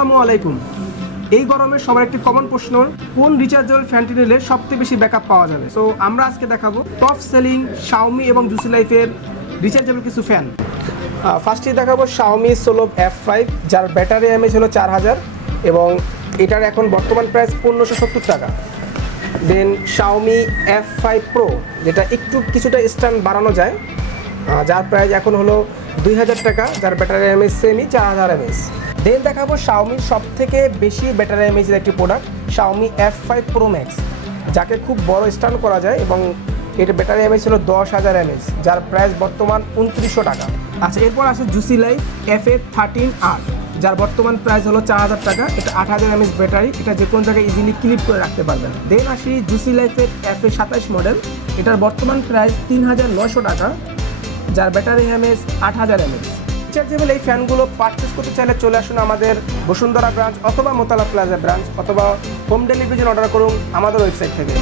আসসালামু আলাইকুম। এই গরমে সবার একটি কমন প্রশ্ন, কোন রিচার্জেবল ফ্যানটি নিলে সবচেয়ে বেশি ব্যাকআপ পাওয়া যাবে। সো আমরা আজকে দেখাবো টপ সেলিং শাওমি এবং জুসি লাইফের রিচার্জেবল কিছু ফ্যান। ফার্স্টে দেখাবো শাওমি সোলো F5, যার ব্যাটারি এমএইচ হলো 4000 এবং এটার এখন বর্তমান প্রাইস 1570 টাকা। দেন শাওমি F5 Pro, যেটা একটু কিছুটা স্ট্যান্ড বাড়ানো যায়, যার প্রাইস এখন হলো 2000 টাকা, যার ব্যাটারি এমএইচ সেমই 4000 এমএইচ। দেন দেখাবো শাওমির সব থেকে বেশি ব্যাটারি এমএইচের একটি product Xiaomi F5 Pro Max, যাকে খুব বড় স্ট্যান্ড করা যায় এবং এর ব্যাটারি এমএইচ হলো 10000 এমএইচ, যার প্রাইস বর্তমান 2900 টাকা। আচ্ছা, এরপর আছে জুসি লাইফ FA13R, যার বর্তমান প্রাইস হলো 4000 টাকা। এটা 8000 এমএইচ ব্যাটারি, এটা যে কোনো জায়গায় ইজিলি ক্লিপ করে রাখতে পারবেন। দেন আসি জুসি লাইফের FA27 মডেল, এটার বর্তমান প্রাইস 3900 টাকা, যার ব্যাটারি এমএইচ 8000 এমএইচ। রিচার্জেবল এই ফ্যানগুলো পারচেস করতে চাইলে চলে আসুন আমাদের বসুন্ধরা ব্রাঞ্চ অথবা মোতালা প্লাজা ব্রাঞ্চ, অথবা হোম ডেলিভারি অর্ডার করুন আমাদের ওয়েবসাইট থেকে।